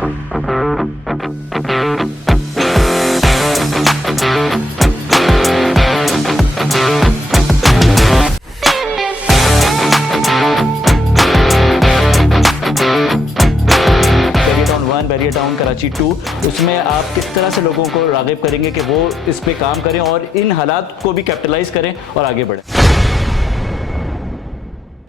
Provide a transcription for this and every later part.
Barrier town Karachi 2, उसमें आप किस तरह से लोगों को राग़िब करेंगे कि वो इस पे काम करें और इन हालात को भी कैपिटलाइज करें और आगे बढ़ें?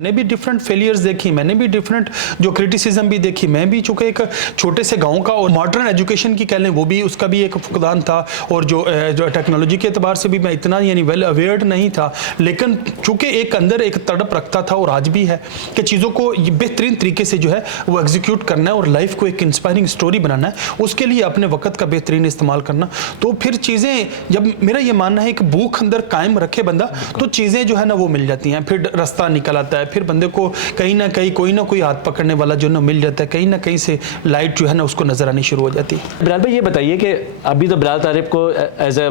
मैंने भी डिफरेंट फेलियर्स देखी, मैंने भी डिफरेंट जो क्रिटिसिज्म भी देखी। मैं भी चूंकि एक छोटे से गांव का और मॉडर्न एजुकेशन की कह लें वो भी उसका भी एक फुकदान था, और जो टेक्नोलॉजी के एतबार से भी मैं इतना वेल अवेयर्ड नहीं था, लेकिन चूंकि एक अंदर एक तड़प रखता था और आज भी है कि चीज़ों को बेहतरीन तरीके से जो है वो एग्जीक्यूट करना है और लाइफ को एक इंस्पायरिंग स्टोरी बनाना है, उसके लिए अपने वक्त का बेहतरीन इस्तेमाल करना। तो फिर चीज़ें, जब मेरा ये मानना है कि भूख अंदर कायम रखे बंदा तो चीज़ें जो है ना वो मिल जाती हैं, फिर रास्ता निकल आता है, फिर बंदे को कहीं ना कहीं कोई ना कोई हाथ पकड़ने वाला जो ना मिल जाता है, कहीं ना कहीं से लाइट जो है ना उसको नजर आनी शुरू हो जाती है। बिलाल भाई ये बताइए कि अभी तो बिलाल तालिब को as a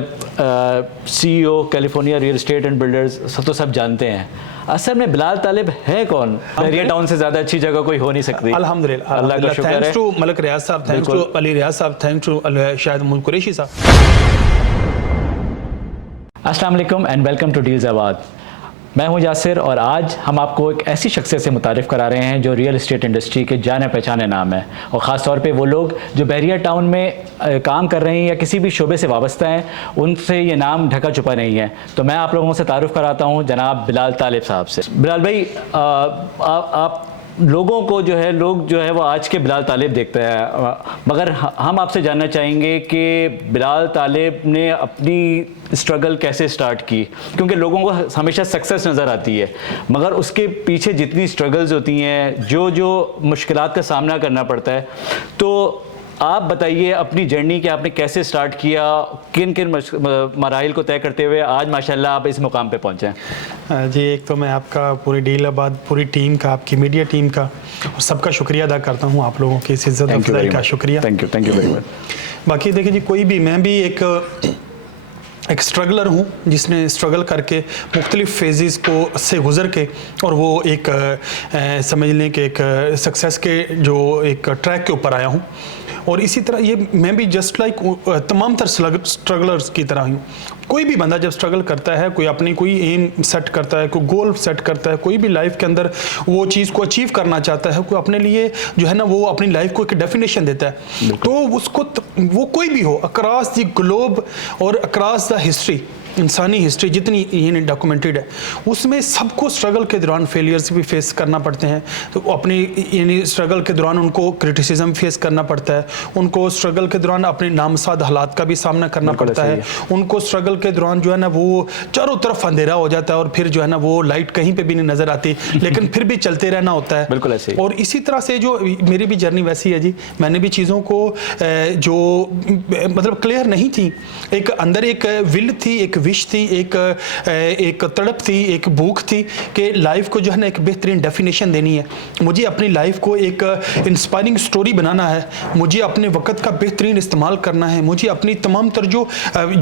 CEO California real estate and builders सब जानते हैं। असल में बिलाल तालिब है कौन? बैरियर टाउन से ज्यादा अच्छी जगह कोई हो नहीं सकती। अल्हम्दुलिल्लाह, अल्लाह का शुक्र है। थैंक्स टू मलिक रियाज साहब, थैंक्स टू अली रियाज साहब, थैंक्स टू शायद मुल्क कुरैशी साहब। अस्सलाम वालेकुम एंड वेलकम टू डील्स आबाद। मैं हूं यासिर और आज हम आपको एक ऐसी शख्सियत से मुतारिफ़ करा रहे हैं जो रियल एस्टेट इंडस्ट्री के जाने पहचाने नाम है, और ख़ास तौर पे वो लोग जो बैरियर टाउन में काम कर रहे हैं या किसी भी शोबे से वाबस्ता हैं, उनसे ये नाम ढका छुपा नहीं है। तो मैं आप लोगों से तारुफ़ कराता हूँ जनाब बिलाल तालिब साहब से। बिलाल भाई, आप लोगों को जो है लोग जो है वो आज के बिलाल तालिब देखते हैं, मगर हम आपसे जानना चाहेंगे कि बिलाल तालिब ने अपनी स्ट्रगल कैसे स्टार्ट की, क्योंकि लोगों को हमेशा सक्सेस नज़र आती है मगर उसके पीछे जितनी स्ट्रगल्स होती हैं, जो मुश्किलात का सामना करना पड़ता है। तो आप बताइए अपनी जर्नी कि आपने कैसे स्टार्ट किया, किन किन मराहिल को तय करते हुए आज माशाल्लाह आप इस मुकाम पे पहुंचे हैं। जी, एक तो मैं आपका पूरी डील आबाद पूरी टीम का, आपकी मीडिया टीम का और सबका शुक्रिया अदा करता हूँ, आप लोगों की इस इज़्ज़त अफ़ज़ाई का शुक्रिया। Thank you very much. बाकी देखिए जी, कोई भी, मैं भी एक स्ट्रगलर हूँ जिसने स्ट्रगल करके मुख्तलिफ़ फेजेस को से गुज़र के और वो एक समझ लें कि एक सक्सेस के जो एक ट्रैक के ऊपर आया हूँ। और इसी तरह ये मैं भी जस्ट लाइक तमाम तर स्ट्रगलर्स की तरह हूँ। कोई भी बंदा जब स्ट्रगल करता है, कोई अपनी कोई एम सेट करता है, कोई गोल सेट करता है, कोई भी लाइफ के अंदर वो चीज़ को अचीव करना चाहता है, कोई अपने लिए जो है ना वो अपनी लाइफ को एक डेफिनेशन देता है, तो उसको वो कोई भी हो अक्रॉस द ग्लोब और अक्रॉस द हिस्ट्री, इंसानी हिस्ट्री जितनी ये डॉक्यूमेंटेड है, उसमें सबको स्ट्रगल के दौरान फेलियर्स भी फेस करना पड़ते हैं। तो अपनी यानी स्ट्रगल के दौरान उनको क्रिटिसिज्म फेस करना पड़ता है, उनको स्ट्रगल के दौरान अपने नामसाद हालात का भी सामना करना पड़ता है, उनको स्ट्रगल के दौरान जो है ना वो चारों तरफ अंधेरा हो जाता है और फिर जो है ना वो लाइट कहीं पे भी नहीं नज़र आती, लेकिन फिर भी चलते रहना होता है। बिल्कुल ऐसे। और इसी तरह से जो मेरी भी जर्नी वैसी है जी, मैंने भी चीज़ों को जो मतलब क्लियर नहीं थी, एक अंदर एक विल थी, एक विश थी, एक तड़प थी, एक भूख थी कि लाइफ को जो है ना एक बेहतरीन डेफिनेशन देनी है, मुझे अपनी लाइफ को एक इंस्पायरिंग स्टोरी बनाना है, मुझे अपने वक्त का बेहतरीन इस्तेमाल करना है, मुझे अपनी तमाम तर जो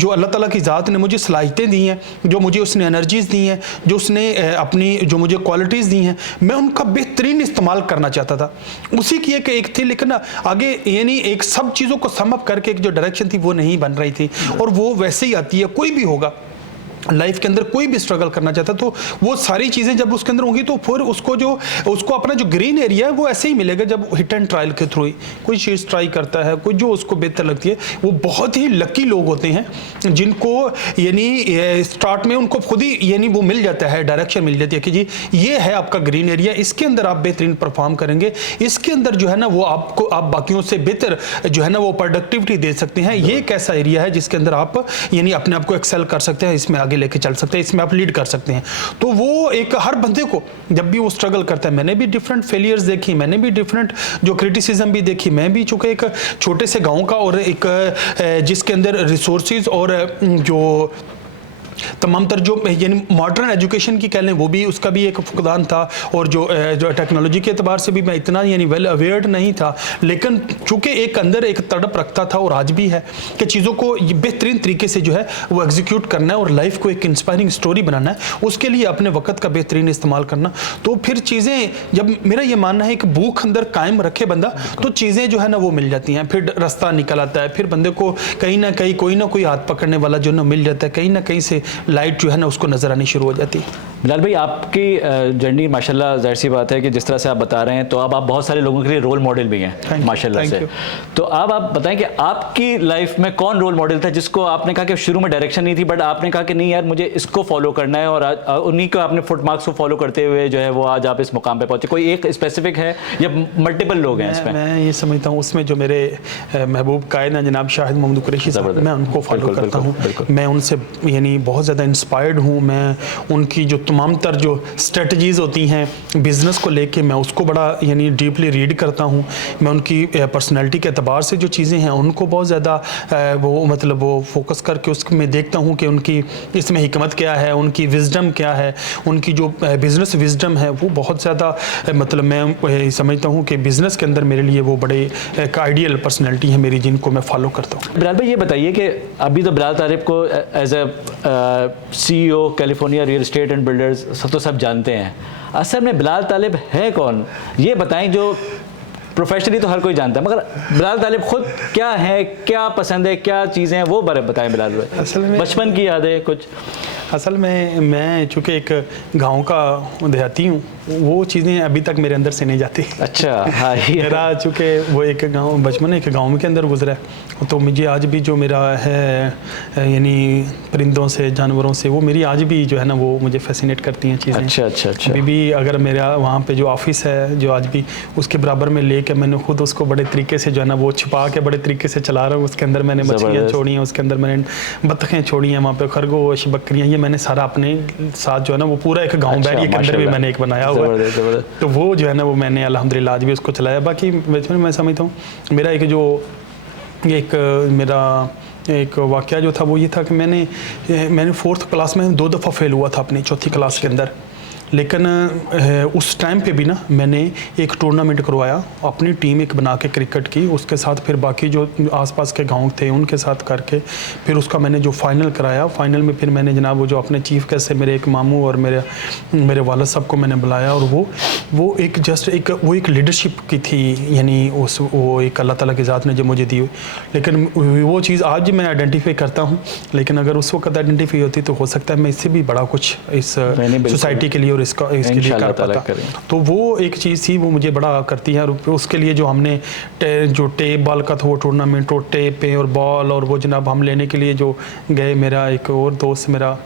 अल्लाह ताला की ज़ात ने मुझे सलाहियतें दी हैं, जो मुझे उसने एनर्जीज़ दी हैं, जो उसने अपनी जो मुझे क्वालिटीज़ दी हैं, मैं उनका बेहतरीन इस्तेमाल करना चाहता था। उसी की एक थी, लेकिन आगे यानी एक सब चीज़ों को सम अप करके एक जो डायरेक्शन थी वो नहीं बन रही थी, और वो वैसे ही आती है। कोई भी होगा लाइफ के अंदर, कोई भी स्ट्रगल करना चाहता तो वो सारी चीज़ें जब उसके अंदर होंगी तो फिर उसको अपना जो ग्रीन एरिया है वो ऐसे ही मिलेगा जब हिट एंड ट्रायल के थ्रू ही कोई चीज़ ट्राई करता है, कोई जो उसको बेहतर लगती है। वो बहुत ही लकी लोग होते हैं जिनको यानी स्टार्ट में उनको खुद ही यानी वो मिल जाता है, डायरेक्शन मिल जाती है कि जी ये है आपका ग्रीन एरिया, इसके अंदर आप बेहतरीन परफॉर्म करेंगे, इसके अंदर जो है ना वो आप बाकियों से बेहतर जो है ना वो प्रोडक्टिविटी दे सकते हैं। ये एक ऐसा एरिया है जिसके अंदर आप यानी अपने आप को एक्सेल कर सकते हैं, इसमें आगे लेके चल सकते हैं, इसमें आप लीड कर सकते हैं। तो वो एक हर बंदे को जब भी वो स्ट्रगल करता है, मैंने भी डिफरेंट फेलियर्स देखी, मैंने भी डिफरेंट जो क्रिटिसिज्म भी देखी। मैं भी चूंकि एक छोटे से गांव का और एक जिसके अंदर रिसोर्सेज और जो तमाम तर जो यानी मॉडर्न एजुकेशन की कह लें वो भी उसका भी एक फुकदान था, और जो टेक्नोलॉजी के एतबार से भी मैं इतना यानी वेल अवेयर्ड नहीं था, लेकिन चूँकि एक अंदर एक तड़प रखता था और आज भी है कि चीज़ों को बेहतरीन तरीके से जो है वो एग्जीक्यूट करना है और लाइफ को एक इंस्पायरिंग स्टोरी बनाना है, उसके लिए अपने वक्त का बेहतरीन इस्तेमाल करना। तो फिर चीज़ें, जब मेरा ये मानना है कि भूख अंदर कायम रखे बंदा तो चीज़ें जो है ना वो मिल जाती हैं, फिर रास्ता निकल आता है, फिर बंदे को कहीं ना कहीं कोई ना कोई हाथ पकड़ने वाला जो ना मिल जाता है, कहीं ना कहीं से लाइट जो है ना उसको नजर आनी शुरू हो जाती है। बिलाल भाई, आपकी जर्नी माशाल्लाह जाहिर सी बात है कि जिस तरह से आप बता रहे हैं, तो अब आप बहुत सारे लोगों के लिए रोल मॉडल भी हैं माशाल्लाह से। तो अब आप बताएं कि आपकी लाइफ में कौन रोल मॉडल था जिसको आपने कहा कि शुरू में डायरेक्शन नहीं थी, बट आपने कहा कि नहीं यार मुझे इसको फॉलो करना है, और उन्हीं को आपने फुटमार्क्स को फॉलो करते हुए जो है वो आज आप इस मुकाम पे पहुंचे? कोई एक स्पेसिफिक है या मल्टीपल लोग हैं इसमें? मैं ये समझता हूँ उसमें जो मेरे महबूब कायद हैं जनाब शाहिद मोहम्मद कुरैशी साहब, मैं उनको फॉलो करता हूँ, मैं उनसे यानी बहुत ज़्यादा इंस्पायर्ड हूँ। मैं उनकी जो तमाम तर जो स्ट्रेटजीज़ होती हैं बिज़नेस को लेके, मैं उसको बड़ा यानी डीपली रीड करता हूँ। मैं उनकी पर्सनैलिटी के अतबार से जो चीज़ें हैं उनको बहुत ज़्यादा वो मतलब वो फोकस करके उसमें देखता हूँ कि उनकी इसमें हिकमत क्या है, उनकी विजडम क्या है, उनकी जो बिज़नेस विजडम है वो बहुत ज़्यादा मतलब मैं समझता हूँ कि बिज़नेस के अंदर मेरे लिए वो बड़े एक आइडियल पर्सनैलिटी है मेरी, जिनको मैं फॉलो करता हूँ। बिलाल भाई, ये बताइए कि अभी तो बिलाल तालिब को as a CEO California real estate and builders तो सब जानते हैं, असल में बिलाल तालिब है कौन? ये बताएं। जो प्रोफेशनली तो हर कोई जानता है, मगर बिलाल तालिब खुद क्या है, क्या पसंद है, क्या चीज़ें हैं, वो बारे बताएं बिलाल भाई। असल में बचपन की यादें कुछ? असल में मैं चूँकि एक गांव का देहाती हूँ, वो चीज़ें अभी तक मेरे अंदर से नहीं जाती। अच्छा, हाँ, मेरा चूँकि वो एक गांव बचपन एक गांव के अंदर गुजरा है, तो मुझे आज भी जो मेरा है यानी परिंदों से, जानवरों से, वो मेरी आज भी जो है ना वो मुझे फैसिनेट करती हैं चीज़ें। अच्छा अच्छा अच्छा। अभी भी अगर मेरा वहाँ पे जो ऑफिस है जो आज भी उसके बराबर में लेके मैंने खुद उसको बड़े तरीके से जो है ना वो छिपा के बड़े तरीके से चला रहा हूँ। उसके अंदर मैंने मछलियाँ छोड़ी हैं, उसके अंदर मैंने बत्तखें छोड़ी हैं, वहाँ पे खरगोश, बकरियाँ, ये मैंने सारा अपने साथ जो है ना वो पूरा एक गाँव बैरिया के अंदर भी मैंने एक बनाया हुआ है, तो वो जो है ना वो मैंने अल्हम्दुलिल्लाह आज भी उसको चलाया। बाकी बचपन में मैं समझता हूँ मेरा मेरा एक वाक़या जो था वो ये था कि मैंने 4th क्लास में 2 दफ़ा फेल हुआ था अपनी 4थी क्लास के अंदर, लेकिन उस टाइम पे भी ना मैंने एक टूर्नामेंट करवाया, अपनी टीम एक बना के क्रिकेट की, उसके साथ फिर बाकी जो आसपास के गांव थे उनके साथ करके फिर उसका मैंने जो फाइनल कराया, फाइनल में फिर मैंने जनाब वो जो अपने चीफ गेस्ट से मेरे एक मामू और मेरे वालिद साहब को मैंने बुलाया, और वो एक जस्ट एक लीडरशिप की थी, यानी वो एक अल्लाह ताला की ज़ात ने जो मुझे दी हुई, लेकिन वो चीज़ आज मैं आइडेंटिफाई करता हूँ, लेकिन अगर उस वक्त आइडेंटिफाई होती तो हो सकता है मैं इससे भी बड़ा कुछ इस सोसाइटी के लिए और इसके लिए कर पाता। तो वो एक चीज़ थी वो मुझे बड़ा करती है, और उसके लिए जो हमने जो टेप बॉल का था वो टूर्नामेंट, वो टेप पे और बॉल और वो जनाब हम लेने के लिए जो गए, मेरा एक और दोस्त मेरा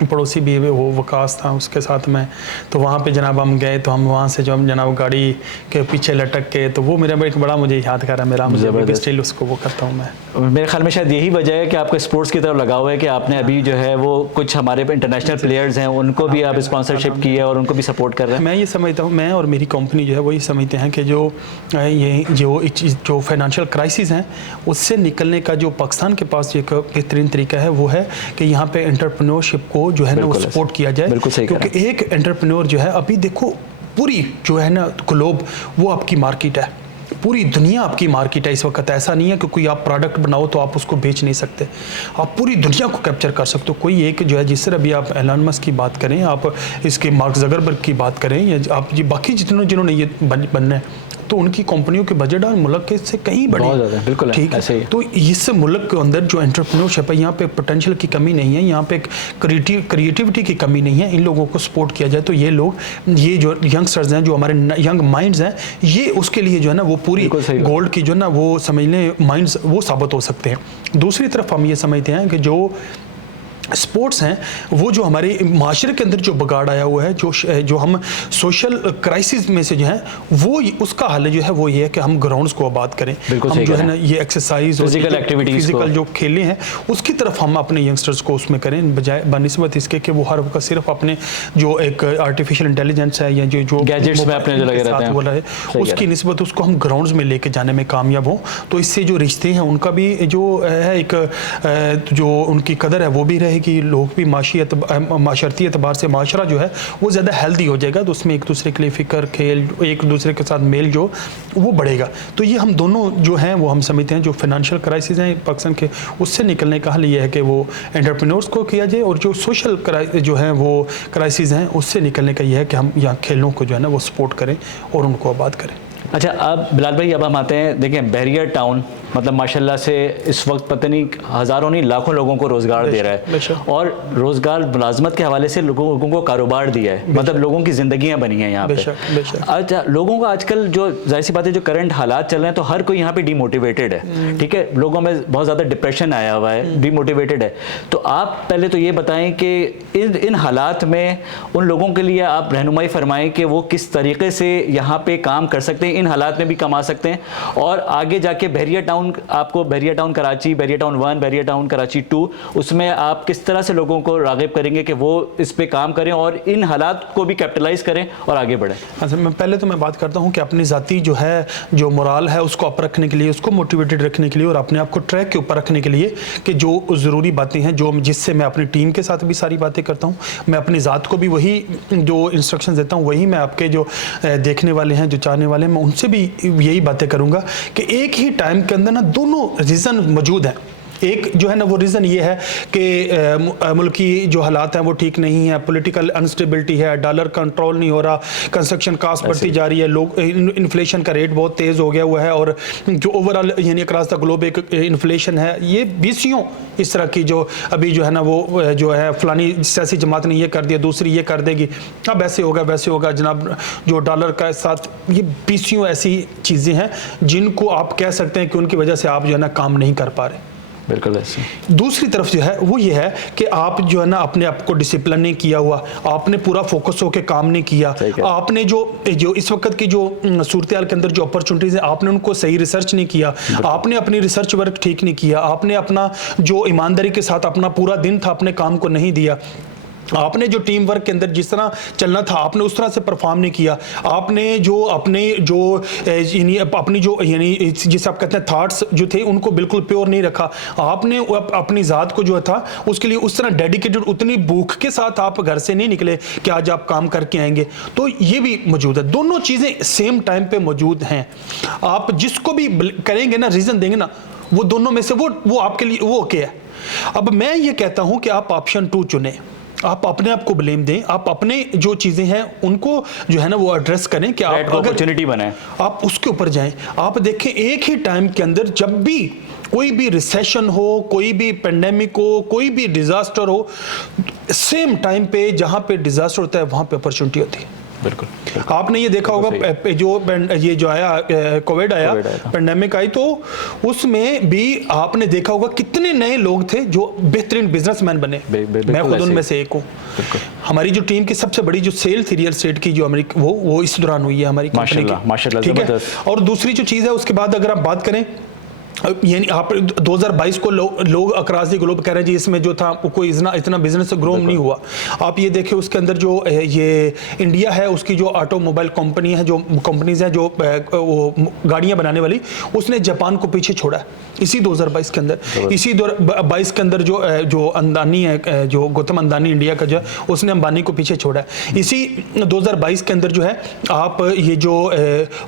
पड़ोसी भी वो वकास था उसके साथ में, तो वहाँ पे जनाब हम गए, तो हम वहाँ से जो हम जनाब गाड़ी के पीछे लटक के, तो वो मेरा एक बड़ा मुझे यादगार है, मेरा मुझे स्टिल उसको वो करता हूँ मैं। मेरे ख्याल में शायद यही वजह है कि आपको स्पोर्ट्स की तरफ लगाव है कि आपने अभी जो है वो कुछ हमारे इंटरनेशनल प्लेयर्स हैं उनको भी आप स्पॉन्सरशिप की है और उनको भी सपोर्ट कर रहे हैं। मैं ये समझता हूँ, मैं और मेरी कंपनी जो है वो ये समझते हैं कि जो फाइनेंशियल क्राइसिस हैं उससे निकलने का जो पाकिस्तान के पास एक बेहतरीन तरीका है वो है कि यहाँ पे एंटरप्रेन्योरशिप को जो है ना वो सपोर्ट किया जाए, क्योंकि एक एंटरप्रेन्योर जो है, अभी देखो पूरी जो है ना ग्लोब वो आपकी मार्केट है, पूरी दुनिया आपकी मार्केट है इस वक्त। ऐसा नहीं है कि कोई आप प्रोडक्ट बनाओ तो आप उसको बेच नहीं सकते, आप पूरी दुनिया को कैप्चर कर सकते हो। कोई एक जो है, जिस तरह अभी आप एलन मस्क की बात करें, आप इसके मार्क ज़करबर्ग की बात करें, या आप ये बाकी जिन्होंने ये बनना है, तो उनकी कंपनियों के बजट और मुल्क के से कहीं बड़ी, बिल्कुल ठीक है। तो इस मुल्क के अंदर जो एंटरप्रेन्योरशिप है, यहाँ पे पोटेंशियल की कमी नहीं है, यहाँ पे क्रिएटिविटी की कमी नहीं है। इन लोगों को सपोर्ट किया जाए तो ये लोग, ये जो यंगस्टर्स हैं, जो हमारे यंग माइंड्स हैं, ये उसके लिए जो है ना वो पूरी गोल्ड की जो है ना वो समझ लें माइंड्स वो साबित हो सकते हैं। दूसरी तरफ हम ये समझते हैं कि जो स्पोर्ट्स हैं वो जो हमारे माशरे के अंदर जो बिगाड़ आया हुआ है, जो हम सोशल क्राइसिस में से जो है वो उसका हल जो है वो ये है कि हम ग्राउंड्स को आबाद करें, हम जो है ना ये एक्सरसाइज फिजिकल जो खेलें हैं उसकी तरफ हम अपने यंगस्टर्स को उसमें करें, बजाय बनिस्बत इसके कि वो हर वक्त सिर्फ अपने जो एक आर्टिफिशियल इंटेलिजेंस है या जो गैजेट्स में अपने जो लगे रहते हैं बोला है उसकी निस्बत उसको हम ग्राउंड्स में लेके जाने में कामयाब हो, तो इससे जो रिश्ते हैं उनका भी जो है एक जो उनकी कदर है वो भी रहे रहेगी, लोग भी माशरती एतबार से माशरा जो है वो ज़्यादा हेल्दी हो जाएगा, तो उसमें एक दूसरे के लिए फ़िक्र, खेल, एक दूसरे के साथ मेल जो वो बढ़ेगा। तो ये हम दोनों जो हैं वो हम समझते हैं जो फाइनेंशियल क्राइसिस हैं पाकिस्तान के, उससे निकलने का हल ये है कि वो एंटरप्रेन्योर्स को किया जाए, और जो सोशल जो है वो क्राइसिस हैं उससे निकलने का ये है कि हम यहाँ खेलों को जो है ना वो सपोर्ट करें और उनको आबाद करें। अच्छा, अब बिलाल भाई अब हम आते हैं, देखें बहरिया टाउन मतलब माशाल्लाह से इस वक्त पता नहीं हज़ारों नहीं लाखों लोगों को रोज़गार दे रहा है, और रोज़गार मुलाजमत के हवाले से लोगों को कारोबार दिया है, मतलब लोगों की ज़िंदगियाँ बनी हैं यहाँ पे। अच्छा, लोगों का आजकल जो जाहिर सी बात है जो करंट हालात चल रहे हैं तो हर कोई यहाँ पे डीमोटिवेटेड है, ठीक है, लोगों में बहुत ज़्यादा डिप्रेशन आया हुआ है, डीमोटिवेटेड है। तो आप पहले तो ये बताएं कि इन हालात में उन लोगों के लिए आप रहनुमाई फरमाएं कि वो किस तरीके से यहाँ पे काम कर सकते हैं, इन हालात में भी कमा सकते हैं, और आगे जाके बहरिया टाउन, आपको बहरिया टाउन कराची, बहरिया टाउन 1, बहरिया टाउन कराची 2, उसमें आप किस तरह से लोगों को राग़िब करेंगे कि वो इस पे काम करें और इन हालात को भी कैपिटलाइज करें और आगे बढ़ें? अच्छा, मैं पहले तो मैं बात करता हूँ कि अपनी ज़ाती जो है जो मोराल है उसको अप रखने के लिए, उसको मोटिवेटेड रखने के लिए और अपने आप को ट्रैक के ऊपर रखने के लिए कि जो ज़रूरी बातें हैं, जो जिससे मैं अपनी टीम के साथ भी सारी बातें करता हूँ, मैं अपनी ज़ात को भी वही जो इंस्ट्रक्शन देता हूँ वही मैं आपके जो देखने वाले हैं, जो चाहने वाले हैं, मैं उनसे भी यही बातें करूँगा कि एक ही टाइम के अंदर ना दोनों रीज़न मौजूद हैं। एक जो है ना वो रीज़न ये है कि मुल्की जो हालात हैं वो ठीक नहीं है, पॉलिटिकल अनस्टेबिलिटी है, डॉलर कंट्रोल नहीं हो रहा, कंस्ट्रक्शन कास्ट बढ़ती जा रही है, लोग इन्फ्लेशन का रेट बहुत तेज़ हो गया हुआ है, और जो ओवरऑल यानी अक्रॉस द ग्लोब एक इन्फ्लेशन है, ये बीसियों इस तरह की जो अभी जो है ना वो जो है फलानी सियासी जमात ने ये कर दिया, दूसरी ये कर देगी, अब ऐसे होगा वैसे होगा जनाब, जो डॉलर का साथ ये बीसियों ऐसी चीज़ें हैं जिनको आप कह सकते हैं कि उनकी वजह से आप जो है ना काम नहीं कर पा रहे। बिल्कुल ऐसे। दूसरी तरफ जो है वो ये है कि आप जो है ना अपने आप को डिसिप्लिन नहीं किया हुआ, आपने पूरा फोकस होकर काम नहीं किया, आपने जो इस वक्त की जो सूरत हाल के अंदर जो अपॉर्चुनिटीज है आपने उनको सही रिसर्च नहीं किया, आपने अपनी रिसर्च वर्क ठीक नहीं किया, आपने अपना जो ईमानदारी के साथ अपना पूरा दिन था अपने काम को नहीं दिया, आपने जो टीम वर्क के अंदर जिस तरह चलना था आपने उस तरह से परफॉर्म नहीं किया, आपने जो अपने जो यानी अपनी जो यानी जिसे आप कहते हैं थॉट्स जो थे उनको बिल्कुल प्योर नहीं रखा, आपने अपनी ज़ात को जो था उसके लिए उस तरह डेडिकेटेड उतनी भूख के साथ आप घर से नहीं निकले कि आज आप काम करके आएंगे, तो ये भी मौजूद है। दोनों चीज़ें सेम टाइम पे मौजूद हैं। आप जिसको भी करेंगे ना, रीज़न देंगे ना, वो दोनों में से वो आपके लिए वो ओके है। अब मैं ये कहता हूँ कि आप ऑप्शन 2 चुने, आप अपने आप को ब्लेम दें, आप अपने जो चीज़ें हैं उनको जो है ना वो एड्रेस करें कि आप अगर अपॉर्चुनिटी बनाएं, आप उसके ऊपर जाएं। आप देखें एक ही टाइम के अंदर जब भी कोई भी रिसेशन हो, कोई भी पेंडेमिक हो, कोई भी डिजास्टर हो, सेम टाइम पे जहां पे डिजास्टर होता है वहां पे अपॉर्चुनिटी होती है। बिल्कुल। आपने ये देखा होगा जो आया कोविड आया, पेंडेमिक आई, तो उसमें भी आपने देखा होगा कितने नए लोग थे जो बेहतरीन बिजनेसमैन बने। मैं खुद उनमें से एक हूँ। हमारी जो टीम की सबसे बड़ी जो सेल थी रियल एस्टेट की जो अमेरिका वो इस दौरान हुई है हमारी कंपनी की, माशाल्लाह, ठीक है। और दूसरी जो चीज़ है उसके बाद अगर आप बात करें, यानी आप 2022 को लोग अक्रॉस द ग्लोब कह रहे हैं जी इसमें जो था कोई इतना बिजनेस ग्रो नहीं हुआ। आप ये देखिए उसके अंदर जो ये इंडिया है उसकी जो ऑटोमोबाइल कंपनी है, जो कंपनीज हैं जो वो गाड़ियां बनाने वाली, उसने जापान को पीछे छोड़ा है इसी 2022 के अंदर। इसी 2022 के अंदर जो अंदानी है, जो गौतम अंदानी इंडिया का जो है, उसने अंबानी को पीछे छोड़ा है। इसी 2022 के अंदर जो है आप ये जो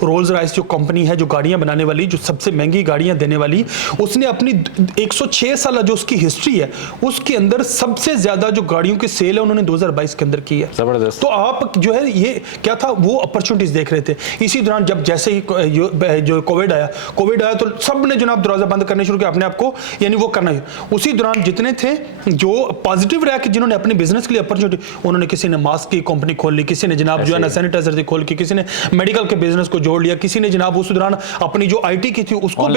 रोल्स रॉयस जो कंपनी है जो गाड़ियां बनाने वाली, जो सबसे महंगी गाड़ियां देने वाली, उसने अपनी 106 साल जो उसकी हिस्ट्री है उसके अंदर सबसे ज्यादा जो गाड़ियों की सेल है उन्होंने 2022 के अंदर की है। जबरदस्त। तो आप जो है ये क्या था, वो अपॉर्चुनिटीज देख रहे थे। इसी दौरान जब जैसे ही जो कोविड आया तो सब ने जनाब दरवाजा बंद करने शुरू किया अपने आप को, यानी वो करना है। उसी दौरान जितने थे जो पॉजिटिव रह के जिन्होंने अपने बिजनेस के लिए अपॉर्चुनिटी, उन्होंने किसी ने मास्क की कंपनी खोल ली, किसी ने जनाब जो है ना सैनिटाइजर की खोल की, किसी ने मेडिकल के बिजनेस को जोड़ लिया, किसी ने जनाब उस दौरान अपनी जो आईटी की थी उसको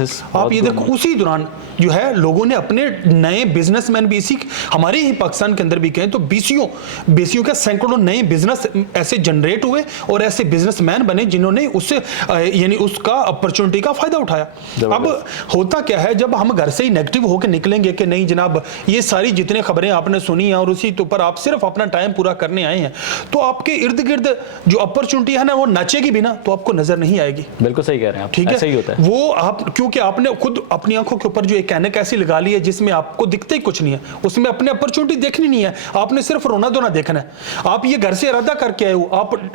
आप ये देखो उसी दौरान जो है लोगों ने अपने नए बिजनेसमैन भी इसी हमारे ही पाकिस्तान के अंदर भी कहें तो बीसियों के सैकड़ों नए बिजनेस ऐसे जनरेट हुए और ऐसे बिजनेसमैन बने जिन्होंने उससे यानी उसका अपॉर्चुनिटी का फायदा उठाया। अब होता क्या है, जब हम घर से ही नेगेटिव होकर निकलेंगे कि नहीं जनाब ये सारी जितने खबरें आपने सुनी हैं और उसी के ऊपर आप सिर्फ अपना टाइम पूरा करने आए हैं, तो आपके इर्द गिर्द जो अपॉर्चुनिटी है ना वो नाचेगी भी ना तो आपको नजर नहीं आएगी। बिल्कुल सही कह रहे हैं आप, ठीक है, सही होता है वो आप क्योंकि क्योंकि आपने खुद अपनी आंखों के ऊपर जो एक ऐनक ऐसी लगा ली है जिसमें आपको दिखते ही कुछ नहीं है, उसमें अपने अपॉर्चुनिटी देखनी नहीं है, आपने सिर्फ रोना धोना देखना है। आप ये घर से इरादा करके आए हो,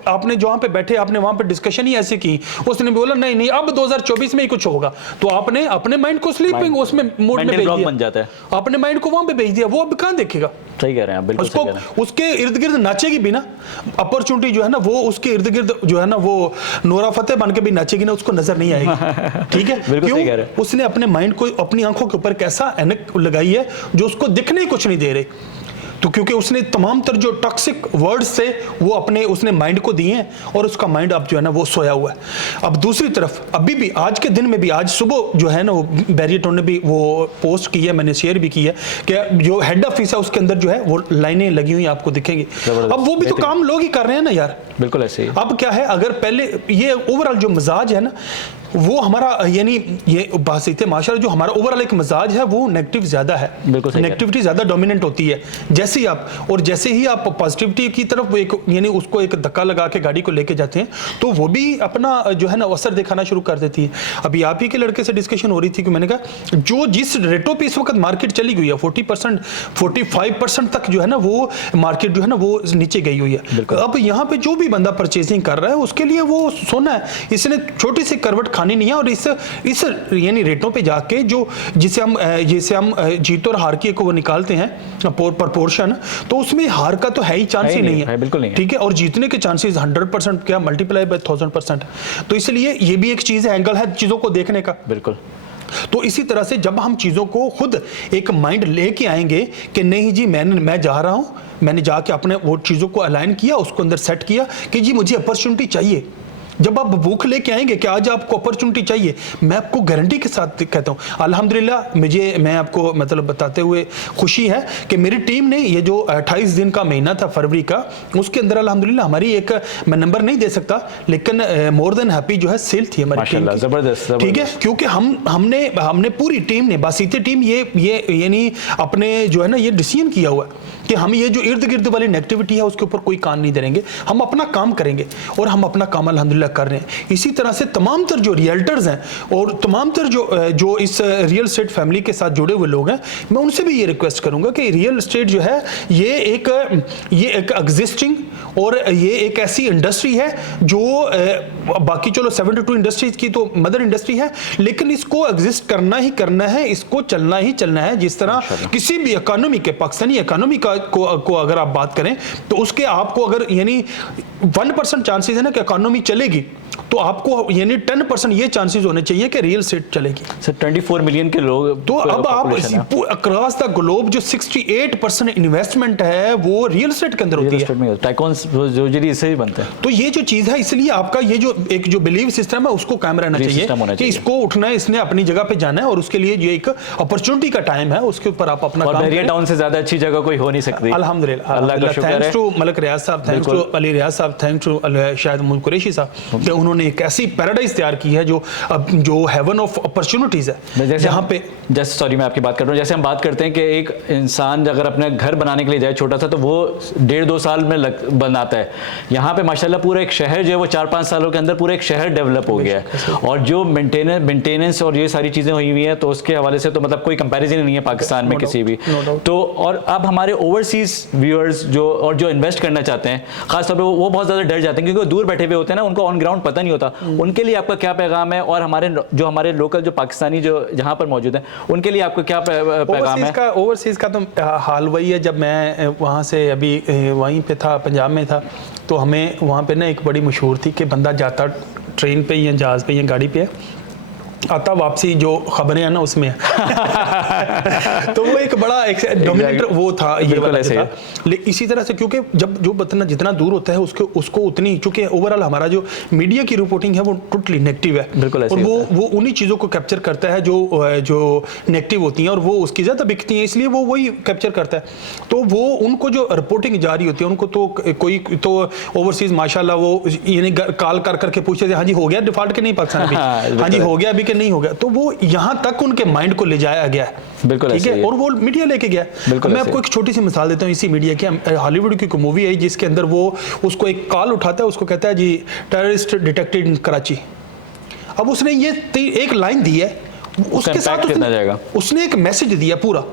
आपने जहां पे बैठे आपने वहां पे डिस्कशन ही ऐसी की, उसने बोला नहीं नहीं अब 2024 में ही कुछ होगा, तो आपने अपने माइंड को स्लीपिंग उसमें मोड में भेज बन जाता है, दिया, अपने माइंड को वहां पे भेज दिया, वो अब कहां देखेगा। सही कह रहे हैं आप, बिल्कुल सही कह रहे हैं। उसके इर्द गिर्द नाचेगी भी ना, अपॉर्चुनिटी जो है ना वो उसके इर्द गिर्द जो है ना वो नोरा फतेह बन के भी नाचेगी ना, उसको नजर नहीं आएगी। ठीक है, बिल्कुल क्यों? सही कह रहे हैं। उसने अपने माइंड को अपनी आंखों के ऊपर कैसा ऐनक लगाई है जो उसको दिखने ही कुछ नहीं दे रही। तो क्योंकि उसने तमाम तर जो टॉक्सिक वर्ड्स थे वो अपने उसने माइंड को दिए हैं और उसका माइंड अब जो है ना वो सोया हुआ है। अब दूसरी तरफ अभी भी आज के दिन में भी, आज सुबह जो है ना वो बैरियर टाउन ने भी वो पोस्ट की है, मैंने शेयर भी की है कि जो हेड ऑफिस है उसके अंदर जो है वो लाइनें लगी हुई आपको दिखेंगी। अब वो भी तो काम लोग ही कर रहे हैं ना यार, बिल्कुल ऐसे ही। अब क्या है, अगर पहले ये ओवरऑल जो मिजाज है ना वो हमारा यानी ये बासित माशरा जो हमारा ओवरऑल एक मिजाज है वो नेगेटिव ज्यादा है, नेगेटिविटी ज्यादा डोमिनेंट होती है। जैसे ही आप पॉजिटिविटी की तरफ एक यानी उसको एक धक्का लगा के गाड़ी को लेके जाते हैं तो वो भी अपना जो है ना असर दिखाना शुरू कर देती है। अभी आप ही के लड़के से डिस्कशन हो रही थी कि मैंने कहा जो जिस रेटों पे इस वक्त मार्केट चली गई है 40% 45% तक जो है ना वो मार्केट जो है ना वो नीचे गई हुई है। अब यहाँ पे जो भी बंदा परचेजिंग कर रहा है उसके लिए वो सोना है, इसने छोटी सी करवट खानी नहीं है। और इस यानी रेटों पे जाके जो जिसे हम जीत और हार की को वो निकालते हैं प्रपोर्शन, तो उसमें हार का तो है ही चांस ही नहीं है, बिल्कुल नहीं है। ठीक है, और जीतने के चांसेस 100% क्या मल्टीप्लाई बाय 1000%। तो इसलिए ये भी एक चीज है, एंगल है चीजों को देखने का। बिल्कुल। तो इसी तरह से जब हम चीजों को खुद एक माइंड लेके आएंगे कि नहीं जी मैं जा रहा हूं, मैंने जाके अपने वो चीजों को अलाइन किया, उसको अंदर सेट किया कि जी मुझे अपॉर्चुनिटी चाहिए। जब आप भूख लेके आएंगे कि आज आपको अपॉर्चुनिटी चाहिए, मैं आपको गारंटी के साथ कहता हूं अल्हम्दुलिल्लाह, मैं आपको मतलब बताते हुए खुशी है कि मेरी टीम ने ये जो 28 दिन का महीना था फरवरी का, उसके अंदर अल्हम्दुलिल्लाह हमारी एक, मैं नंबर नहीं दे सकता लेकिन मोर देन हैप्पी जो है सेल थी हमारी टीम की। जबरदस्त। ठीक है, क्योंकि हमने पूरी टीम ने बासित टीम ये यानी अपने जो है ना ये डिसीजन किया हुआ है कि हम ये जो इर्द गिर्द वाली नेगेटिविटी है उसके ऊपर कोई कान नहीं धरेंगे, हम अपना काम करेंगे और हम अपना काम अल्हम्दुलिल्लाह कर रहे हैं। इसी तरह से तमाम तर जो रियल्टर्स हैं और तमाम तर जो इस रियल एस्टेट फैमिली के साथ जुड़े हुए लोग हैं, मैं उनसे भी ये रिक्वेस्ट करूंगा कि रियल एस्टेट जो है ये एक एग्जिस्टिंग और ये एक ऐसी इंडस्ट्री है जो बाकी चलो 72 इंडस्ट्रीज की तो मदर इंडस्ट्री है, लेकिन इसको एग्जिस्ट करना ही करना है, इसको चलना ही चलना है। जिस तरह किसी भी इकोनॉमी के, पाकिस्तानी इकोनॉमी को अगर आप बात करें तो उसके आपको अगर यानी 1% चांसेस है ना कि इकोनॉमी चलेगी, तो आपको यानी 10% ये चांसेस होने चाहिए कि रियल एस्टेट चलेगी। सर 24 मिलियन के लोग, तो अब आप अक्रॉस द ग्लोब जो 68% इन्वेस्टमेंट है वो रियल एस्टेट के अंदर होती है, टाइकॉन्स यूजुअली इससे ही बनते हैं। तो ये जो चीज है, इसलिए आपका ये जो एक जो बिलीव सिस्टम है उसको कायम रहना चाहिए कि इसको उठना है, इसने अपनी जगह पे जाना है और उसके लिए ये एक अपॉर्चुनिटी का टाइम है, उसके ऊपर आप अपना काम बैरियर टाउन से ज्यादा अच्छी जगह कोई हो नहीं सकती। अल्हम्दुलिल्लाह, अल्लाह का शुक्र है। थैंक्स टू मलक रियाज साहब, थैंक्स टू अली रियाज साहब, थैंक्स टू शायद मुल्क कुरैशी साहब कि उन्होंने एक ऐसी पैराडाइज तैयार की है जो हेवन ऑफ अपॉर्चुनिटीज है। जहां पे जैसे सॉरी मैं आपकी बात कर रहा हूँ, जैसे हम बात करते हैं कि एक इंसान अगर अपने घर बनाने के लिए जाए छोटा सा तो वो 1.5-2 साल में बनाता है। यहाँ पे माशाल्लाह पूरा एक शहर जो है वो 4-5 सालों के अंदर पूरा एक शहर डेवलप हो गया है। और जो मेंटेनेंस और ये सारी चीज़ें हुई हुई हैं तो उसके हवाले से तो मतलब कोई कंपैरिजन नहीं है पाकिस्तान में किसी भी। तो और अब हमारे ओवरसीज व्यूअर्स जो इन्वेस्ट करना चाहते हैं, खासतौर पर वो बहुत ज़्यादा डर जाते हैं क्योंकि वो दूर बैठे हुए होते हैं ना, उनको ऑन ग्राउंड पता नहीं होता। उनके लिए आपका क्या पैगाम है, और हमारे लोकल जो पाकिस्तानी जो जहाँ पर मौजूद हैं उनके लिए आपका क्या पैगाम है? ओवरसीज का तो हाल वही है। जब मैं वहाँ से अभी वहीं पे था, पंजाब में था, तो हमें वहाँ पे ना एक बड़ी मशहूर थी कि बंदा जाता ट्रेन पे या जहाज़ पे या गाड़ी पे आता, वापसी जो खबरें हैं ना उसमें तो वो एक बड़ा डोमिनेटर वो था, ये वाला था। इसी तरह से क्योंकि जब जो बतना जितना दूर होता है उसको उतनी, चूंकि ओवरऑल हमारा जो मीडिया की रिपोर्टिंग है वो टोटली नेगेटिव है, और वो उन्हीं चीज़ों को कैप्चर करता है जो नेगेटिव होती हैं और वो उसकी ज़्यादा बिकती हैं, इसलिए वो वही कैप्चर करता है। तो वो उनको जो रिपोर्टिंग जारी होती है उनको तो कोई तो ओवरसीज माशाल्लाह वो यानी कॉल कर करके पूछते थे हाँ जी हो गया डिफॉल्ट के नहीं पाकिस्तान अभी, हाँ जी हो गया अभी नहीं हो गया, तो वो यहाँ तक उनके माइंड को ले जाया गया है। बिल्कुल ठीक है, और वो मीडिया लेके गया। मैं आपको एक छोटी सी मिसाल देता हूँ इसी मीडिया की। हॉलीवुड की मूवी आई जिसके अंदर वो उसको एक कॉल उठाता है, उसको कहता है जी टेररिस्ट डिटेक्टेड इन कराची। अब उसने ये एक लाइन दी है, उसके साथ कितना जाएगा? उसने एक मैसेज दिया पूरा,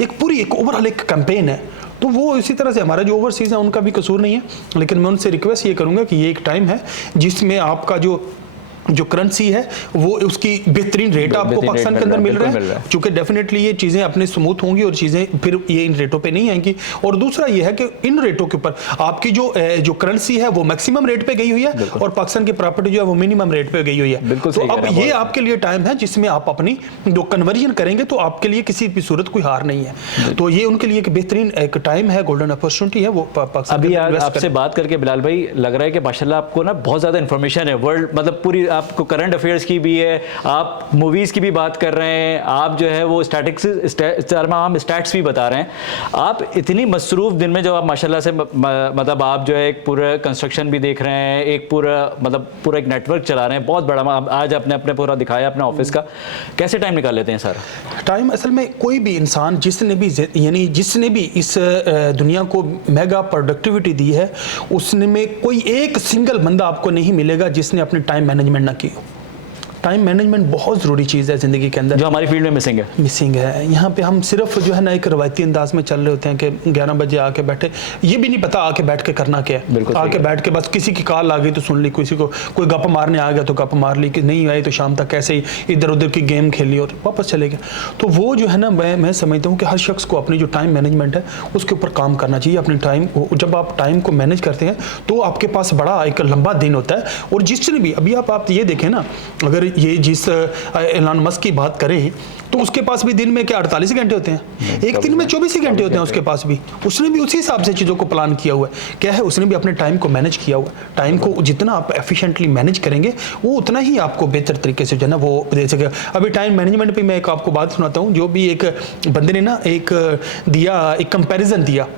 एक ओवरऑल एक कैंपेन है। तो वो इसी तरह से हमारा जो ओवरसीज है उनका भी कसूर नहीं है, लेकिन मैं उनसे रिक्वेस्ट ये करूंगा कि ये एक टाइम है जिसमें आपका जो करेंसी है वो उसकी बेहतरीन रेट आपको पाकिस्तान के अंदर मिल रहा है, क्योंकि डेफिनेटली ये चीज़ें अपने स्मूथ होंगी और चीज़ें फिर ये इन रेटों पे नहीं आएंगी। और दूसरा ये है कि इन रेटों के ऊपर आपकी जो करेंसी है वो मैक्सिमम रेट पे गई हुई है और पाकिस्तान की प्रॉपर्टी जो है वो मिनिमम रेट पे गई हुई है। तो अब ये आपके लिए टाइम है जिसमें आप अपनी जो कन्वर्जन करेंगे तो आपके लिए किसी भी सूरत कोई हार नहीं है। तो ये उनके लिए एक बेहतरीन एक टाइम है, गोल्डन अपॉर्चुनिटी है वो पाकिस्तान। अभी आपसे बात करके बिलाल भाई लग रहा है कि माशाल्लाह आपको ना बहुत ज़्यादा इन्फॉर्मेशन है, वर्ल्ड मतलब पूरी आपको करंट अफेयर्स की भी है, आप मूवीज़ की भी बात कर रहे हैं, आप जो है वो तमाम स्टैट्स भी बता रहे हैं। आप इतनी मसरूफ़ दिन में जब आप माशाल्लाह से मतलब आप जो है एक पूरा कंस्ट्रक्शन भी देख रहे हैं, एक पूरा मतलब पूरा एक नेटवर्क चला रहे हैं बहुत बड़ा, आज आपने अपने पूरा दिखाया अपने ऑफिस का, कैसे टाइम निकाल लेते हैं सारा? टाइम असल में कोई भी इंसान जिसने भी इस दुनिया को मेगा प्रोडक्टिविटी दी है उसने में कोई एक सिंगल बंदा आपको नहीं मिलेगा जिसने अपनी टाइम मैनेजमेंट ना की हो। टाइम मैनेजमेंट बहुत ज़रूरी चीज़ है ज़िंदगी के अंदर, जो हमारी फील्ड में मिसिंग है। यहाँ पे हम सिर्फ जो है ना एक रवायती अंदाज में चल रहे होते हैं कि 11 बजे आके बैठे, ये भी नहीं पता आके बैठ के करना क्या है। आके बैठ के बस किसी की कॉल आ गई तो सुन ली, किसी को कोई गप मारने आ गया तो गप मार ली, कि नहीं आई तो शाम तक कैसे ही इधर उधर की गेम खेली और वापस चले गए। तो वो जो है ना मैं समझता हूँ कि हर शख्स को अपनी जो टाइम मैनेजमेंट है उसके ऊपर काम करना चाहिए। अपनी टाइम, जब आप टाइम को मैनेज करते हैं तो आपके पास बड़ा एक लंबा दिन होता है। और जिसने भी अभी आप ये देखें ना, अगर ये जिस एलन मस्क की बात करें तो उसके पास भी दिन में क्या 48 घंटे होते हैं, एक दिन में 24 ही घंटे होते हैं उसके पास भी। उसने भी उसी हिसाब से चीज़ों को प्लान किया हुआ है। क्या है, उसने भी अपने टाइम को मैनेज किया हुआ है। टाइम को जितना आप एफिशिएंटली मैनेज करेंगे वो उतना ही आपको बेहतर तरीके से जो है ना वो दे सके। अभी टाइम मैनेजमेंट पे मैं एक आपको बात सुनाता हूँ, जो भी एक बंदे ने ना एक कंपैरिजन दिया,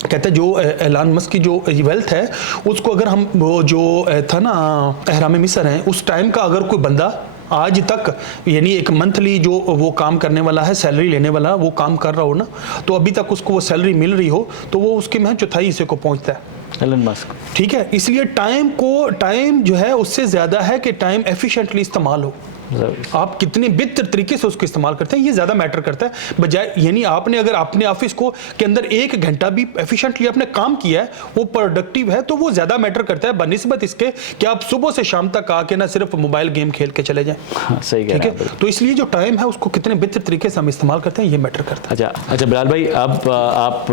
कहते हैं जो एलन मस्क की जो वेल्थ है उसको अगर हम वो जो था ना अहराम मिस्र है उस टाइम का अगर कोई बंदा आज तक यानी एक मंथली जो वो काम करने वाला है, सैलरी लेने वाला वो काम कर रहा हो ना, तो अभी तक उसको वो सैलरी मिल रही हो तो वो उसके में चौथाई हिस्से को पहुंचता है एलन मस्क। ठीक है, इसलिए टाइम जो है उससे ज़्यादा है कि टाइम एफिशिएंटली इस्तेमाल हो। आप कितने बेहतर तरीके से उसको इस्तेमाल करते हैं ये ज़्यादा मैटर करता है, बजाय यानी आपने अगर अपने ऑफिस को के अंदर 1 घंटा भी एफिशिएंटली आपने काम किया है, वो प्रोडक्टिव है, तो वो ज़्यादा मैटर करता है बनिस्बत इसके कि आप सुबह से शाम तक आके ना सिर्फ मोबाइल गेम खेल के चले जाएं। हाँ, सही ठीक है, तो इसलिए जो टाइम है उसको कितने बेहतर तरीके से हम इस्तेमाल करते हैं ये मैटर करता है। अच्छा बिलाल भाई, अब आप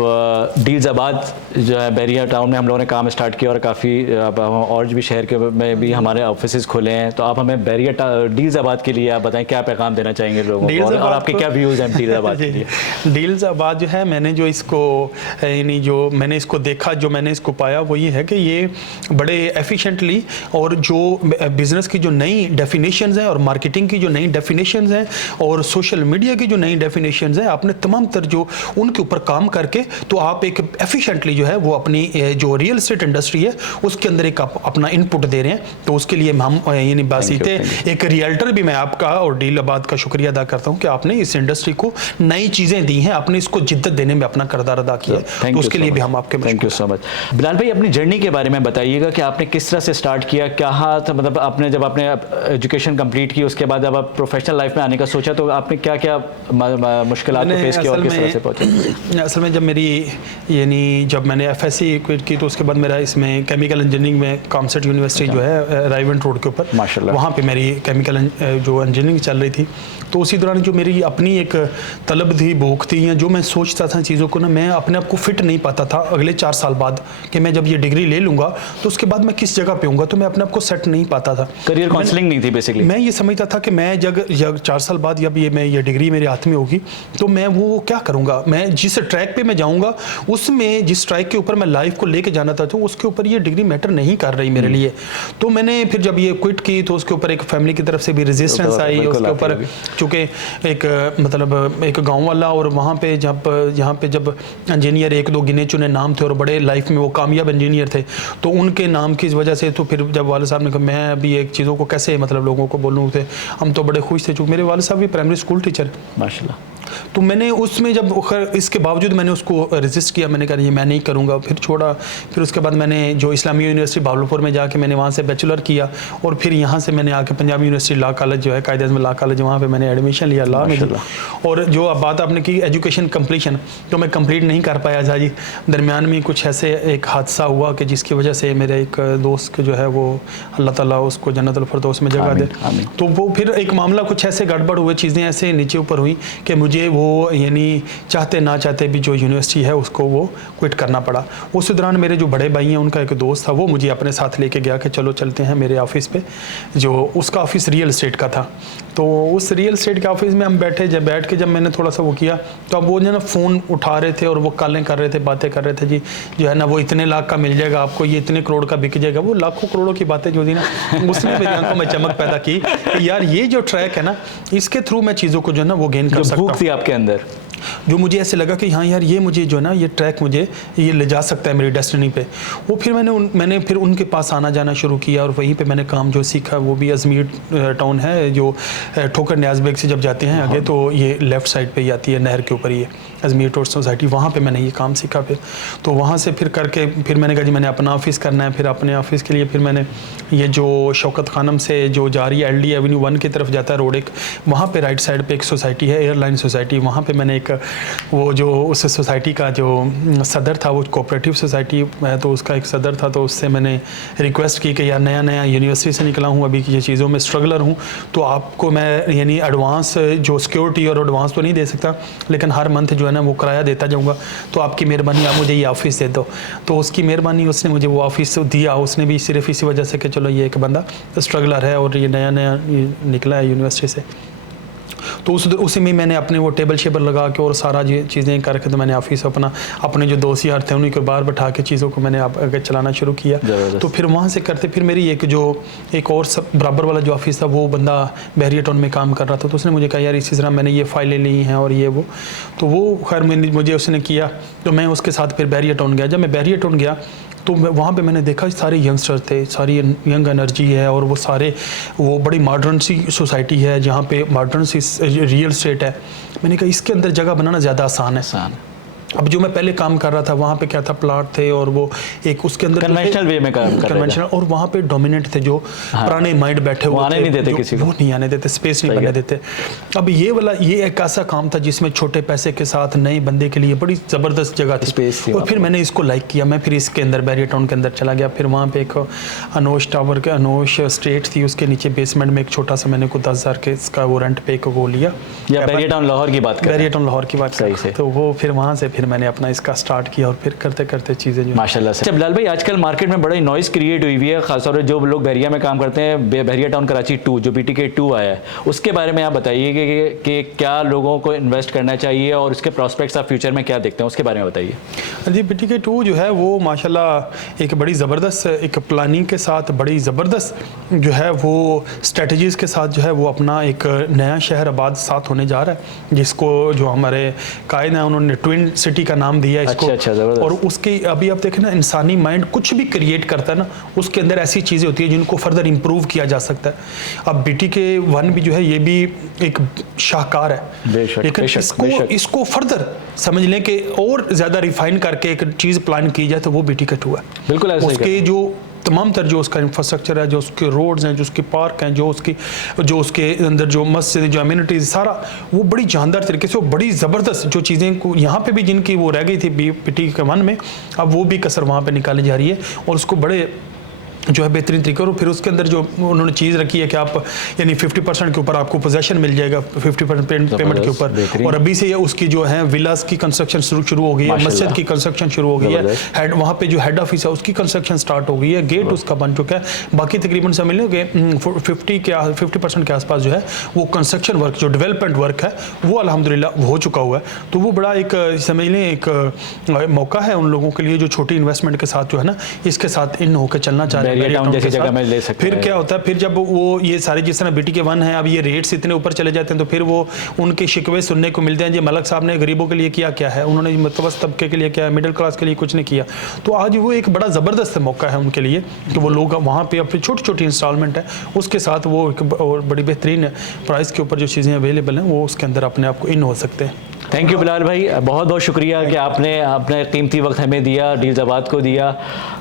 डील्स आबाद जो है बहरिया टाउन में हम लोगों ने काम स्टार्ट किया और काफ़ी और भी शहर के में भी हमारे ऑफिस खुले हैं, तो आप हमें बहरिया डील्स आबाद के लिए आप बताएं क्या पैगाम देना चाहेंगे लोगों को और आपके क्या व्यूज़ हैं डील्स आबाद के लिए? डील्स आबाद जो है मैंने जो इसको यानी जो मैंने इसको देखा, जो मैंने इसको पाया वो ये है कि ये बड़े एफिशिएंटली और जो बिज़नेस की जो नई डेफिनेशंस हैं और मार्केटिंग की जो नई डेफिनेशंस हैं और सोशल मीडिया की जो नई डेफिनेशंस हैं, आपने तमाम तर जो उनके ऊपर काम करके तो आप एक एफिशिएंटली जो है वो अपनी जो रियल एस्टेट इंडस्ट्री है उसके अंदर एक अपना इनपुट दे रहे हैं। तो उसके लिए हम यानी बासीते एक रियल्टर भी मैं आपका और डील आबाद का शुक्रिया अदा करता हूं कि आपने इस इंडस्ट्री को नई चीज़ें दी हैं, आपने इसको जिद्दत देने में अपना किरदार अदा किया है, तो उसके लिए भी हम आपके thank you so much. Bilal भाई, अपनी जर्नी के बारे में बताइएगा कि आपने किस तरह से स्टार्ट किया, क्या था मतलब आपने जब आपने एजुकेशन कंप्लीट की उसके बाद जब आप प्रोफेशनल लाइफ में आने का सोचा तो आपने क्या क्या मुश्किलात को फेस किया और किस तरह से पहुंचे? असल में जब मेरी यानी जब मैंने एफएससी क्विट की तो उसके बाद मेरा इसमें केमिकल इंजीनियरिंग में कॉमसेट यूनिवर्सिटी जो है राइवेंट रोड के ऊपर, माशाल्लाह वहाँ पे मेरी केमिकल जो इंजीनियरिंग चल रही थी। तो उसी दौरान जो मेरी अपनी एक तलब थी, भूख थी, या जो मैं सोचता था चीज़ों को ना, मैं अपने आप को फिट नहीं पाता था अगले 4 साल बाद कि मैं जब ये डिग्री ले लूँगा तो उसके बाद मैं किस जगह पे हूँगा, तो मैं अपने आप को सेट नहीं पाता था। करियर काउंसलिंग नहीं थी बेसिकली। मैं ये समझता था कि मैं जब 4 साल बाद जब ये डिग्री मेरे हाथ में होगी तो मैं वो क्या करूँगा, मैं जिस ट्रैक पे मैं जाऊँगा उसमें जिस ट्रैक के ऊपर मैं लाइफ को लेके जाना था तो उसके ऊपर ये डिग्री मैटर नहीं कर रही मेरे लिए। तो मैंने फिर जब ये क्विट की तो उसके ऊपर एक फैमिली की तरफ से भी रेजिस्टेंस आई, उसके ऊपर चूँकि एक मतलब एक गांव वाला और वहाँ पे यहाँ पे जब इंजीनियर 1-2 गिने चुने नाम थे और बड़े लाइफ में वो कामयाब इंजीनियर थे, तो उनके नाम की वजह से तो फिर जब वाले साहब ने कहा मैं अभी एक चीज़ों को कैसे मतलब लोगों को बोलूँ थे, हम तो बड़े खुश थे, चूँकि मेरे वाले साहब भी प्राइमरी स्कूल टीचर माशाल्लाह। तो मैंने उसमें जब इसके बावजूद मैंने उसको रेजिस्ट किया, मैंने कहा ये मैं नहीं करूँगा, फिर छोड़ा। फिर उसके बाद मैंने जो इस्लामी यूनिवर्सिटी भावलपुर में जाके मैंने वहाँ से बैचलर किया, और फिर यहाँ से मैंने आके पंजाब यूनिवर्सिटी लॉ कॉलेज जो है, कायदे आज़म लॉ कॉलेज, वहाँ पे मैंने एडमिशन लिया लॉ में। और जो अब बात आपने की एजुकेशन कंप्लीशन, तो मैं कंप्लीट नहीं कर पाया था जी। दरमियान में कुछ ऐसे एक हादसा हुआ कि जिसकी वजह से मेरे एक दोस्त जो है वो अल्लाह ताला उसको जन्नतुल फिरदौस में जगह दे, तो वो फिर एक मामला कुछ ऐसे गड़बड़ हुए, चीज़ें ऐसे नीचे ऊपर हुई कि मुझे वो यानी चाहते ना चाहते भी जो यूनिवर्सिटी है उसको वो क्विट करना पड़ा। उस दौरान मेरे जो बड़े भाई हैं उनका एक दोस्त था, वो मुझे अपने साथ लेके गया कि चलो चलते हैं मेरे ऑफिस पे, जो उसका ऑफिस रियल एस्टेट का था। तो उस रियल एस्टेट के ऑफिस में हम बैठे, जब बैठ के जब मैंने थोड़ा सा वो किया, तो अब वो जो ना फ़ोन उठा रहे थे और वो कॉलें कर रहे थे, बातें कर रहे थे जी, जो है ना वो इतने लाख का मिल जाएगा आपको, ये इतने करोड़ का बिक जाएगा, वो लाखों करोड़ों की बातें जो थी ना, उसने मेरी आंखों में चमक पैदा की कि यार ये जो ट्रैक है ना, इसके थ्रू मैं चीज़ों को जो है ना वो गेन कर सकता हूँ। भूख थी आपके अंदर, जो मुझे ऐसे लगा कि हाँ यार ये मुझे जो है ना ये ट्रैक मुझे ये ले जा सकता है मेरी डेस्टिनी पे। वो फिर मैंने फिर उनके पास आना जाना शुरू किया, और वहीं पे मैंने काम जो सीखा वो भी अजमेर टाउन है, जो ठोकर न्याज बेग से जब जाते हैं आगे, तो ये लेफ़्ट साइड पे ही आती है, नहर के ऊपर ही है अजमेर टोर्स सोसाइटी, वहाँ पे मैंने ये काम सीखा। फिर तो वहाँ से फिर करके फिर मैंने कहा जी मैंने अपना ऑफिस करना है। फिर अपने ऑफिस के लिए फिर मैंने ये जो शौकत खानम से जो जा रही है LD एवेन्यू 1 की तरफ जाता है रोड, एक वहाँ पे राइट साइड पे एक सोसाइटी है एयरलाइन सोसाइटी, वहाँ पे मैंने एक वो जो उस सोसाइटी का जो सदर था, वो कोऑपरेटिव सोसाइटी है तो उसका एक सदर था, तो उससे मैंने रिक्वेस्ट की कि यार नया नया यूनिवर्सिटी से निकला हूँ, अभी ये चीज़ों में स्ट्रगलर हूँ, तो आपको मैं यानी एडवांस जो सिक्योरिटी और एडवांस तो नहीं दे सकता, लेकिन हर मंथ जो है ना वो किराया देता जाऊँगा, तो आपकी मेहरबानी आप मुझे ये ऑफिस दे दो। तो उसकी मेहरबानी, उसने मुझे वो ऑफिस दिया। उसने भी सिर्फ इसी वजह से कि चलो ये एक बंदा स्ट्रगलर है और ये नया नया निकला है यूनिवर्सिटी से, तो उसी में मैंने अपने वो टेबल शेबल लगा के और सारा चीज़ें करके तो मैंने ऑफिस अपने जो दोस्त यार थे उन्हीं को बाहर बैठा के चीज़ों को मैंने आगे चलाना शुरू किया। तो फिर वहाँ से करते फिर मेरी एक और बराबर वाला जो ऑफिस था, वो बंदा बहरिया टाउन में काम कर रहा था, तो उसने मुझे कहा यार इसी तरह मैंने ये फाइलें ली हैं और ये वो, तो वो खैर मुझे उसने किया, तो मैं उसके साथ फिर बहरिया टाउन गया। जब मैं बहरिया टाउन गया तो वहाँ पे मैंने देखा सारे यंगस्टर थे, सारी यंग एनर्जी है, और वो सारे वो बड़ी मॉडर्न सी सोसाइटी है जहाँ पे मॉडर्न सी रियल एस्टेट है। मैंने कहा इसके अंदर जगह बनाना ज़्यादा आसान है। अब जो मैं पहले काम कर रहा था वहाँ पे क्या था, प्लाट थे और वो एक उसके अंदर कन्वेंशनल वे में काम कर रहे थे, और वहाँ पे डोमिनेंट थे जो पुराने माइंड बैठे हुए थे, नहीं देते किसी को, वो नहीं आने देते, स्पेस नहीं बनने देते। अब ये एक ऐसा काम था जिसमें छोटे पैसे के साथ नए बंदे के लिए बड़ी ज़बरदस्त जगह थी, स्पेस थी, और फिर मैंने इसको लाइक किया। मैं फिर इसके अंदर बहरिया टाउन के अंदर चला गया। फिर वहाँ पे एक अनोश टावर के अनोश स्टेट थी, उसके नीचे बेसमेंट में एक छोटा सा मैंने को 10,000 के इसका वो रेंट पे वो लिया। बहरिया टाउन लाहौर की बात, बहरिया टाउन लाहौर की बात सही से। तो वो फिर वहाँ से फिर मैंने अपना इसका स्टार्ट किया, और फिर करते करते चीज़ें जो माशाल्लाह से। बिलाल भाई, आजकल मार्केट में बड़ी नॉइज़ क्रिएट हुई हुई है, खासतौर पर जो लोग बहरिया में काम करते हैं। बहरिया टाउन कराची 2 जो BTK 2 आया है, उसके बारे में आप बताइए कि क्या लोगों को इन्वेस्ट करना चाहिए और उसके प्रॉस्पेक्ट्स आप फ्यूचर में क्या देखते हैं, उसके बारे में बताइए। जी, BTK 2 जो है वो माशाल्लाह एक बड़ी ज़बरदस्त एक प्लानिंग के साथ, बड़ी ज़बरदस्त जो है वो स्ट्रेटजीज़ के साथ जो है वो अपना एक नया शहर आबाद साथ होने जा रहा है, जिसको जो हमारे कायद हैं उन्होंने ट्विन सिटी का नाम दिया इसको। अच्छा, और उसके अभी आप देखें ना, इंसानी माइंड कुछ भी क्रिएट करता है ना, उसके अंदर ऐसी चीज़ें होती है जिनको फर्दर इंप्रूव किया जा सकता है। अब BTK 1 भी जो है ये भी एक शाहकार है, लेकिन इसको फर्दर समझ लें कि और ज़्यादा रिफाइन करके एक चीज़ प्लान की जाए तो वो BTK 2 है। बिल्कुल उसके जो तमाम तर जो उसका इंफ्रास्ट्रक्चर है, जो उसके रोड्स हैं, जो उसके पार्क हैं, जो उसके अंदर जो मस्जिद, जो एमिनिटीज़, सारा वो बड़ी जानदार तरीके से, वो बड़ी ज़बरदस्त जो चीज़ें को यहाँ पे भी जिनकी वो रह गई थी BTK 1 में, अब वो भी कसर वहाँ पे निकाली जा रही है, और उसको बड़े जो है बेहतरीन तरीके। और फिर उसके अंदर जो उन्होंने चीज़ रखी है कि आप यानी 50% के ऊपर आपको पोजेशन मिल जाएगा 50% पेमेंट के ऊपर, और अभी से उसकी जो है विलास की कंस्ट्रक्शन शुरू हो गई है, मस्जिद की कंस्ट्रक्शन शुरू हो गई है, वहाँ पे जो हेड ऑफिस है उसकी कंस्ट्रक्शन स्टार्ट हो गई है, गेट उसका बन चुका है। बाकी तकरीबन समझ लो कि 50% के आसपास जो है वो कंस्ट्रक्शन वर्क, जो डेवलपमेंट वर्क है वो अल्हम्दुलिल्लाह हो चुका हुआ है। तो वो बड़ा एक समझ लें एक मौका है उन लोगों के लिए जो छोटी इन्वेस्टमेंट के साथ जो है ना इसके साथ इन होकर चलना चाह रहे हैं। बहरिया टाउन जैसी के साथ। जगह में ले सकते फिर हैं। क्या होता है, फिर जब वो ये सारे जिस तरह BTK1 है, अब ये रेट्स इतने ऊपर चले जाते हैं तो फिर वो उनके शिकवे सुनने को मिलते हैं, जी मलक साहब ने गरीबों के लिए किया क्या है, उन्होंने मतवस्त तबके के लिए क्या है, मिडिल क्लास के लिए कुछ नहीं किया। तो आज वो एक बड़ा ज़बरदस्त मौका है उनके लिए कि वो लोग वहाँ पे अपनी छोटी छोटी इंस्टॉलमेंट है उसके साथ वो एक और बड़ी बेहतरीन प्राइस के ऊपर जो चीज़ें अवेलेबल हैं वो उसके अंदर अपने आप को इन हो सकते हैं। थैंक यू बिलाल भाई, बहुत बहुत शुक्रिया कि आपने अपने कीमती वक्त हमें दिया, डील्स आबाद को दिया।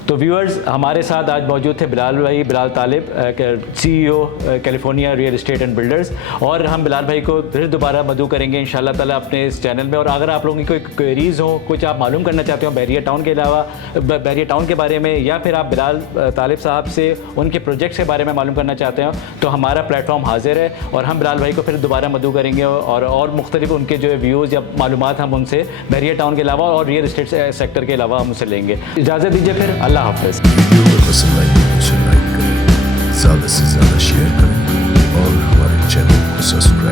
तो व्यूअर्स, हमारे साथ आज मौजूद थे बिलाल भाई, बिलाल तालिब, CEO California real estate and builders. और हम बिलाल भाई को फिर दोबारा मदऊ करेंगे इंशाल्लाह ताला अपने इस चैनल में। और अगर आप लोगों की कोई क्वेरीज हो, कुछ आप मालूम करना चाहते हो बहरिया टाउन के अलावा, बहरिया टाउन के बारे में, या फिर आप बिलाल तालिब साहब से उनके प्रोजेक्ट्स के बारे में मालूम करना चाहते हो, तो हमारा प्लेटफॉर्म हाजिर है और हम बिलाल भाई को फिर दोबारा मदऊ करेंगे और मुख्तलिफ उनके जो व्यूज़ या मालूमात हम उनसे बहरिया टाउन के अलावा और रियल एस्टेट सेक्टर के अलावा हम उनसे लेंगे। इजाज़त दीजिए फिर, अल्लाह हाफ़िज़। वीडियो को पसंद आई तो उसे लाइक करें, ज़्यादा से ज़्यादा शेयर करें और हमारे चैनल को सब्सक्राइब